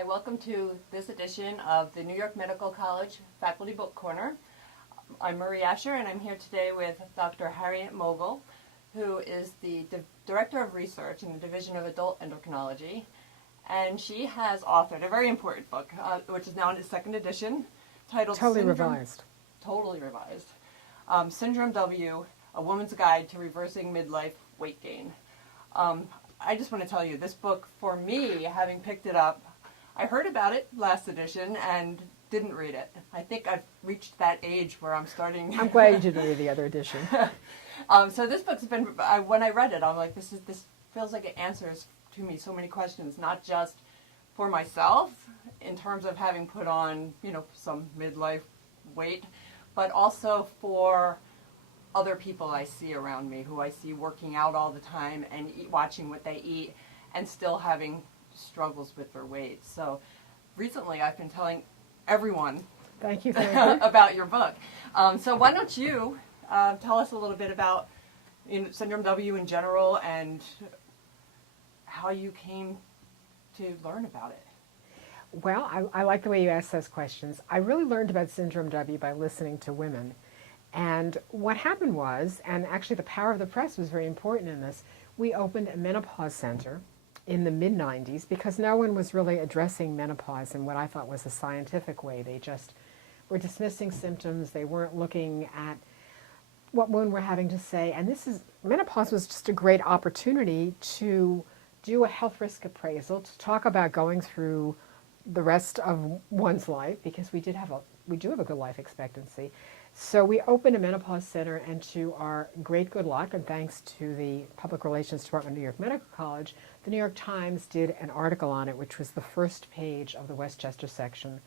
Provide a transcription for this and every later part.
Hi, welcome to this edition of the New York Medical College Faculty Book Corner. I'm Marie Ascher, and I'm here today with Dr. Harriette Mogul, who is the Director of Research in the Division of Adult Endocrinology. And she has authored a very important book, which is now in its second edition, titled Totally revised. Syndrome W, A Woman's Guide to Reversing Midlife Weight Gain. I just want to tell you, this book, for me, having picked it up, I heard about it last edition and didn't read it. I think I've reached that age where I'm starting. I'm glad you didn't read the other edition. So this book's been, when I read it, I'm like, this feels like it answers to me so many questions, not just for myself in terms of having put on, some midlife weight, but also for other people I see around me who I see working out all the time and watching what they eat and still having struggles with their weight. So recently I've been telling everyone Thank you. about your book. So why don't you tell us a little bit about Syndrome W in general and how you came to learn about it. Well, I like the way you ask those questions. I really learned about Syndrome W by listening to women. And what happened was, and actually the power of the press was very important in this, we opened a menopause center in the mid-90s because no one was really addressing menopause in what I thought was a scientific way. They just were dismissing symptoms. They weren't looking at what women were having to say. And menopause was just a great opportunity to do a health risk appraisal, to talk about going through the rest of one's life, because we do have a good life expectancy. So we opened a menopause center, and to our great good luck, and thanks to the Public Relations Department of New York Medical College, the New York Times did an article on it, which was the first page of the Westchester section.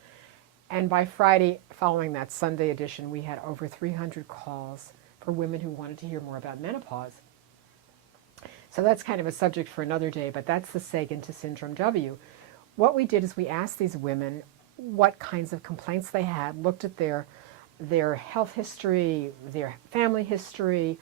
And by Friday, following that Sunday edition, we had over 300 calls for women who wanted to hear more about menopause. So that's kind of a subject for another day, but that's the seg into Syndrome W. What we did is we asked these women what kinds of complaints they had, looked at their health history, their family history,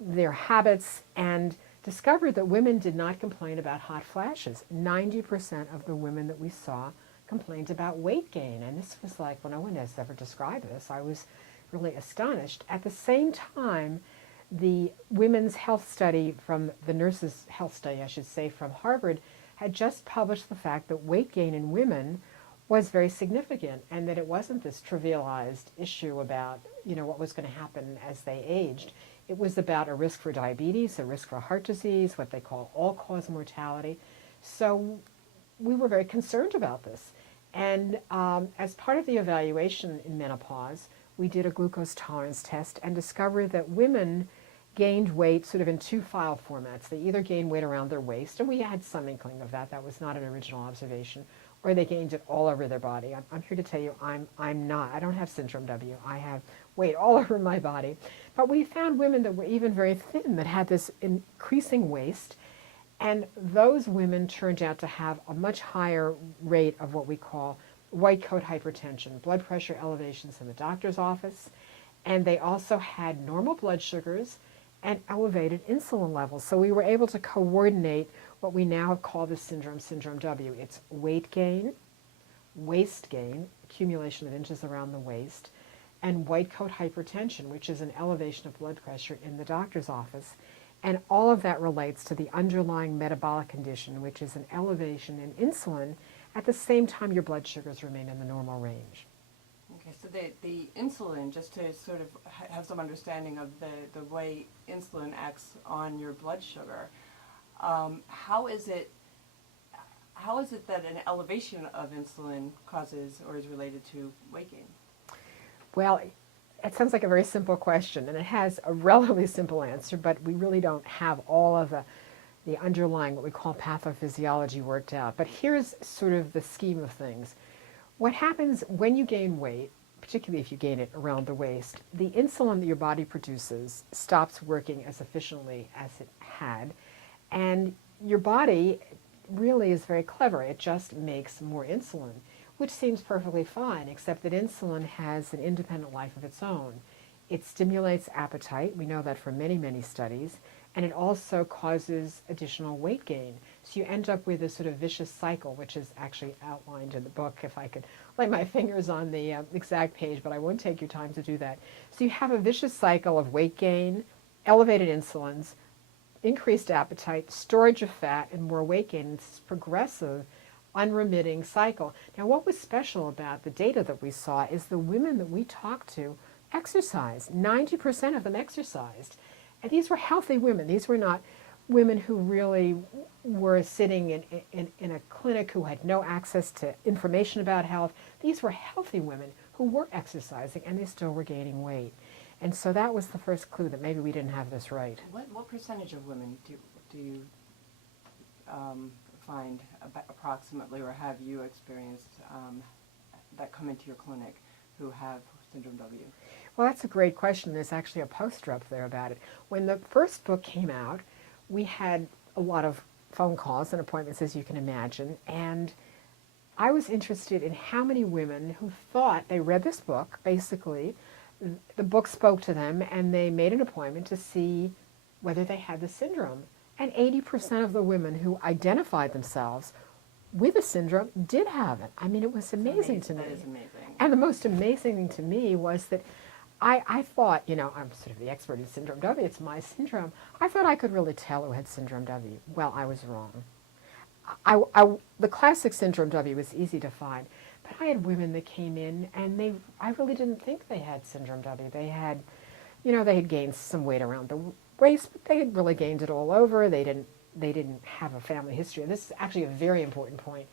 their habits, and discovered that women did not complain about hot flashes. 90% of the women that we saw complained about weight gain. And this was like, well, no one has ever described this. I was really astonished. At the same time, the women's health study from the nurses' health study, I should say, from Harvard, had just published the fact that weight gain in women was very significant, and that it wasn't this trivialized issue about, what was going to happen as they aged. It was about a risk for diabetes, a risk for heart disease, what they call all-cause mortality. So we were very concerned about this. And as part of the evaluation in menopause, we did a glucose tolerance test and discovered that women gained weight sort of in two file formats. They either gained weight around their waist, and we had some inkling of that. That was not an original observation. Or they gained it all over their body. I'm here to tell you I don't have Syndrome W. I have weight all over my body. But we found women that were even very thin that had this increasing waist, and those women turned out to have a much higher rate of what we call white coat hypertension, blood pressure elevations in the doctor's office, and they also had normal blood sugars and elevated insulin levels. So we were able to coordinate what we now have called this syndrome, Syndrome W. It's weight gain, waist gain, accumulation of inches around the waist, and white coat hypertension, which is an elevation of blood pressure in the doctor's office. And all of that relates to the underlying metabolic condition, which is an elevation in insulin. At the same time, your blood sugars remain in the normal range. Okay, so the insulin, just to sort of have some understanding of the way insulin acts on your blood sugar, how is it that an elevation of insulin causes or is related to weight gain? Well, it sounds like a very simple question, and it has a relatively simple answer, but we really don't have all of the underlying, what we call pathophysiology, worked out. But here's sort of the scheme of things. What happens when you gain weight, particularly if you gain it around the waist, the insulin that your body produces stops working as efficiently as it had, and your body really is very clever. It just makes more insulin, which seems perfectly fine, except that insulin has an independent life of its own. It stimulates appetite. We know that from many, many studies. and it also causes additional weight gain. So you end up with a sort of vicious cycle, which is actually outlined in the book, if I could lay my fingers on the exact page, but I won't take your time to do that. So you have a vicious cycle of weight gain, elevated insulins, increased appetite, storage of fat, and more weight gain. It's this progressive, unremitting cycle. Now, what was special about the data that we saw is the women that we talked to exercised. 90% of them exercised. And these were healthy women. These were not women who really were sitting in a clinic who had no access to information about health. These were healthy women who were exercising, and they still were gaining weight. And so that was the first clue that maybe we didn't have this right. What percentage of women do you find approximately, or have you experienced that come into your clinic who have Syndrome W? Well, that's a great question. There's actually a poster up there about it. When the first book came out, we had a lot of phone calls and appointments, as you can imagine, and I was interested in how many women who thought they read this book, basically, the book spoke to them, and they made an appointment to see whether they had the syndrome. And 80% of the women who identified themselves with the syndrome did have it. I mean, it was amazing to me. That is amazing. And the most amazing thing to me was that I thought, you know, I'm sort of the expert in Syndrome W, it's my syndrome. I thought I could really tell who had Syndrome W. Well, I was wrong. The classic Syndrome W was easy to find, but I had women that came in and I really didn't think they had Syndrome W. They had, you know, they had gained some weight around the waist, but they had really gained it all over. They didn't have a family history. And this is actually a very important point.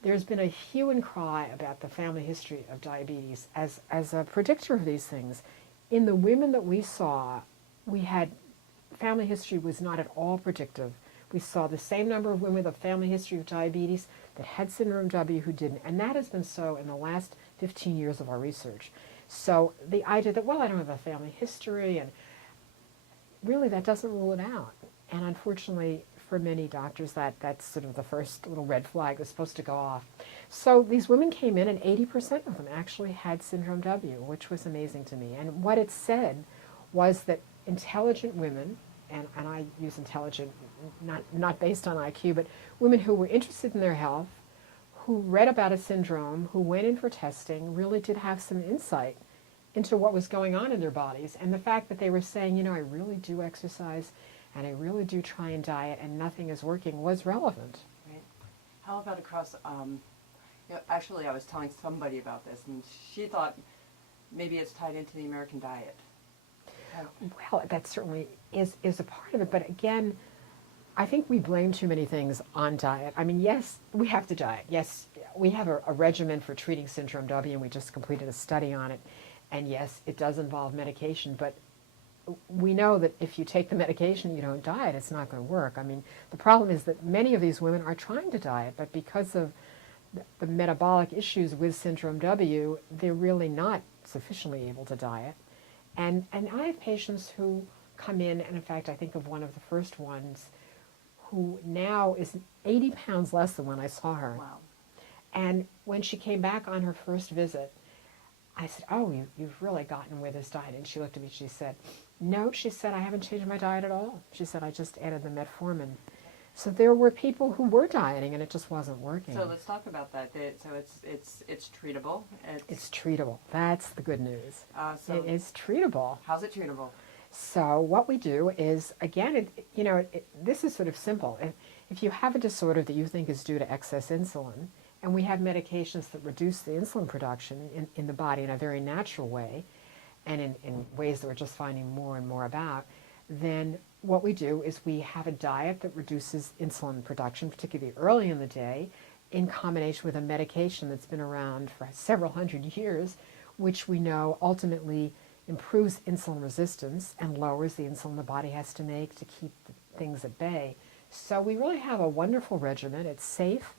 There's been a hue and cry about the family history of diabetes as a predictor of these things. In the women that we saw, we had family history was not at all predictive. We saw the same number of women with a family history of diabetes that had Syndrome W who didn't. And that has been so in the last 15 years of our research. So the idea that, well, I don't have a family history, and really that doesn't rule it out. And unfortunately, for many doctors, that's sort of the first little red flag that's supposed to go off. So these women came in, and 80% of them actually had Syndrome W, which was amazing to me. And what it said was that intelligent women, and I use intelligent not based on IQ, but women who were interested in their health, who read about a syndrome, who went in for testing, really did have some insight into what was going on in their bodies. And the fact that they were saying, you know, I really do exercise, and I really do try and diet, and nothing is working, was relevant. Right. How about across, you know, actually I was telling somebody about this, and she thought maybe it's tied into the American diet. Well, that certainly is a part of it, but again, I think we blame too many things on diet. I mean, yes, we have to diet. Yes, we have a regimen for treating Syndrome W, and we just completed a study on it. And yes, it does involve medication, but we know that if you take the medication, you don't diet, it's not going to work. I mean, the problem is that many of these women are trying to diet, but because of the metabolic issues with Syndrome W, they're really not sufficiently able to diet. And I have patients who come in, and in fact, I think of one of the first ones who now is 80 pounds less than when I saw her. Wow. And when she came back on her first visit, I said, oh, you've really gotten with this diet. And she looked at me, she said, no, she said, I haven't changed my diet at all. She said, I just added the metformin. So there were people who were dieting, and it just wasn't working. So let's talk about that. So it's treatable. It's treatable. That's the good news. So it is treatable. How's it treatable? So what we do is, again, this is sort of simple. If you have a disorder that you think is due to excess insulin, and we have medications that reduce the insulin production in the body in a very natural way, and in ways that we're just finding more and more about, then what we do is we have a diet that reduces insulin production, particularly early in the day, in combination with a medication that's been around for several hundred years, which we know ultimately improves insulin resistance and lowers the insulin the body has to make to keep things at bay. So we really have a wonderful regimen. It's safe.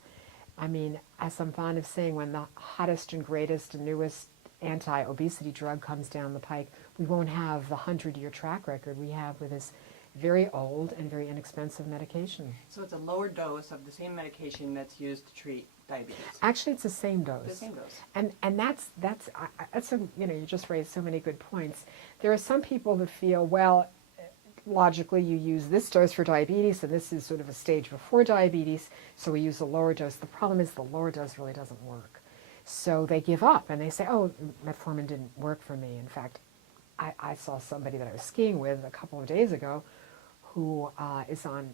I mean, as I'm fond of saying, when the hottest and greatest and newest anti-obesity drug comes down the pike, we won't have the 100-year track record we have with this very old and very inexpensive medication. So it's a lower dose of the same medication that's used to treat diabetes. Actually, it's the same dose. The same dose. And that's you just raised so many good points. There are some people that feel, well, logically you use this dose for diabetes, and this is sort of a stage before diabetes, so we use a lower dose. The problem is the lower dose really doesn't work. So they give up and they say, oh, metformin didn't work for me. In fact, I saw somebody that I was skiing with a couple of days ago who is on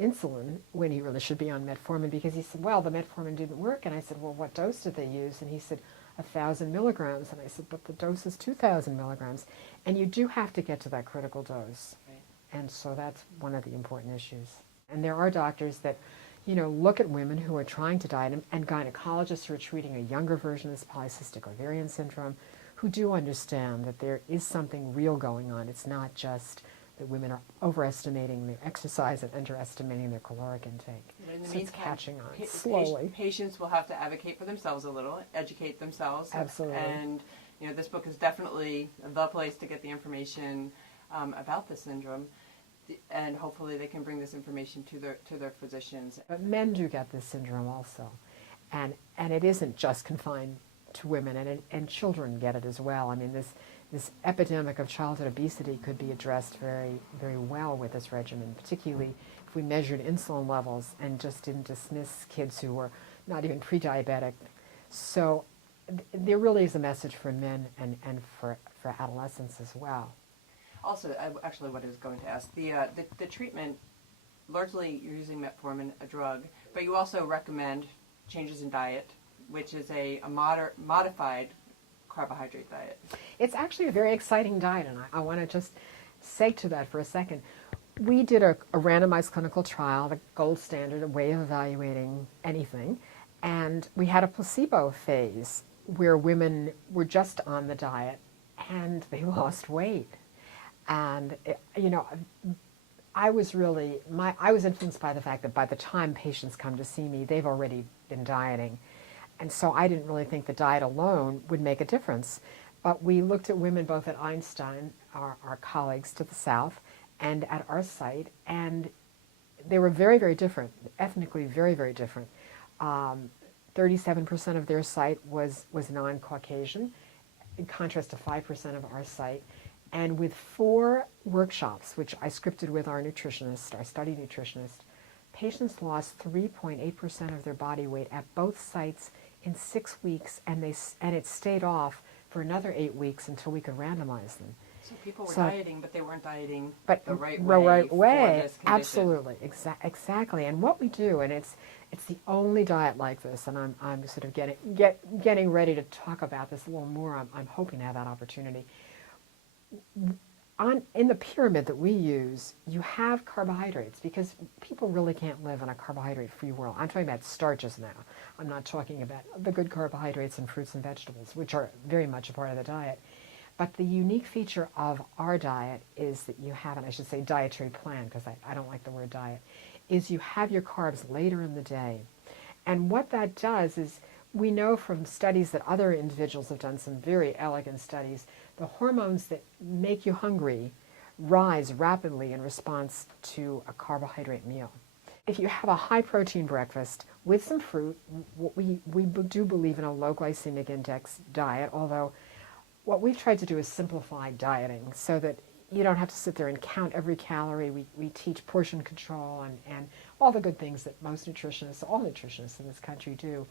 insulin when he really should be on metformin, because he said, well, the metformin didn't work. And I said, well, what dose did they use? And he said, 1,000 milligrams. And I said, but the dose is 2,000 milligrams. And you do have to get to that critical dose. Right. And so that's one of the important issues. And there are doctors that, you know, look at women who are trying to diet, and gynecologists who are treating a younger version of this polycystic ovarian syndrome, who do understand that there is something real going on. It's not just that women are overestimating their exercise and underestimating their caloric intake. But in the so meantime, it's catching on slowly. Patients will have to advocate for themselves a little, educate themselves. Absolutely. And you know, this book is definitely the place to get the information about the syndrome, and hopefully they can bring this information to their physicians. But men do get this syndrome also, and it isn't just confined to women, and children get it as well. I mean, this epidemic of childhood obesity could be addressed very, very well with this regimen, particularly if we measured insulin levels and just didn't dismiss kids who were not even pre-diabetic. So there really is a message for men and for adolescents as well. Also, actually what I was going to ask, the treatment, largely you're using metformin, a drug, but you also recommend changes in diet, which is a modified carbohydrate diet. It's actually a very exciting diet, and I want to just say to that for a second. We did a randomized clinical trial, the gold standard, a way of evaluating anything, and we had a placebo phase where women were just on the diet and they lost weight. And, you know, I was influenced by the fact that by the time patients come to see me, they've already been dieting. And so I didn't really think the diet alone would make a difference. But we looked at women both at Einstein, our colleagues to the south, and at our site, and they were very, very different, ethnically very, very different. 37% of their site was non-Caucasian, in contrast to 5% of our site. And with 4 workshops, which I scripted with our nutritionist, our study nutritionist, patients lost 3.8% of their body weight at both sites in 6 weeks, and it stayed off for another 8 weeks until we could randomize them. So people were dieting, but they weren't dieting the right way. For this condition. Absolutely, exactly. And what we do, and it's the only diet like this, and I'm sort of getting ready to talk about this a little more. I'm hoping to have that opportunity. In the pyramid that we use, you have carbohydrates, because people really can't live in a carbohydrate-free world. I'm talking about starches now. I'm not talking about the good carbohydrates in fruits and vegetables, which are very much a part of the diet. But the unique feature of our diet is that you have, and I should say dietary plan, because I don't like the word diet, is you have your carbs later in the day. And what that does is, we know from studies that other individuals have done, some very elegant studies, the hormones that make you hungry rise rapidly in response to a carbohydrate meal. If you have a high-protein breakfast with some fruit, we do believe in a low glycemic index diet, although what we've tried to do is simplify dieting so that you don't have to sit there and count every calorie. We teach portion control and all the good things that most nutritionists, all nutritionists in this country do.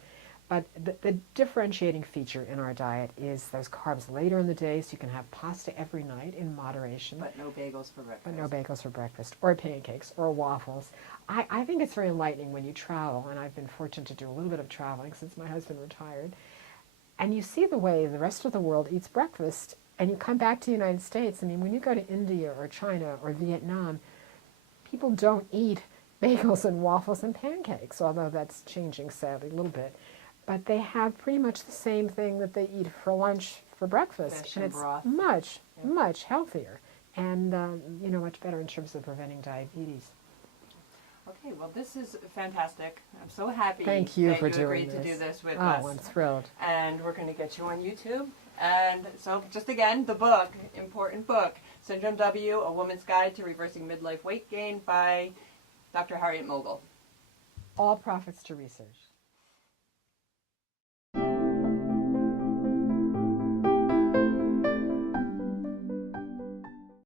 But the differentiating feature in our diet is those carbs later in the day, so you can have pasta every night in moderation. But no bagels for breakfast. But no bagels for breakfast, or pancakes, or waffles. I think it's very enlightening when you travel, and I've been fortunate to do a little bit of traveling since my husband retired, and you see the way the rest of the world eats breakfast, and you come back to the United States. I mean, when you go to India or China or Vietnam, people don't eat bagels and waffles and pancakes, although that's changing sadly a little bit. But they have pretty much the same thing that they eat for lunch, for breakfast. Fish and and it's broth. much healthier and much better in terms of preventing diabetes. Okay, well, this is fantastic. I'm so happy Thank you that for you doing agreed this. to do this with us. Oh, I'm thrilled. And we're going to get you on YouTube. And so, just again, the book, important book, Syndrome W, A Woman's Guide to Reversing Midlife Weight Gain by Dr. Harriette Mogul. All profits to research.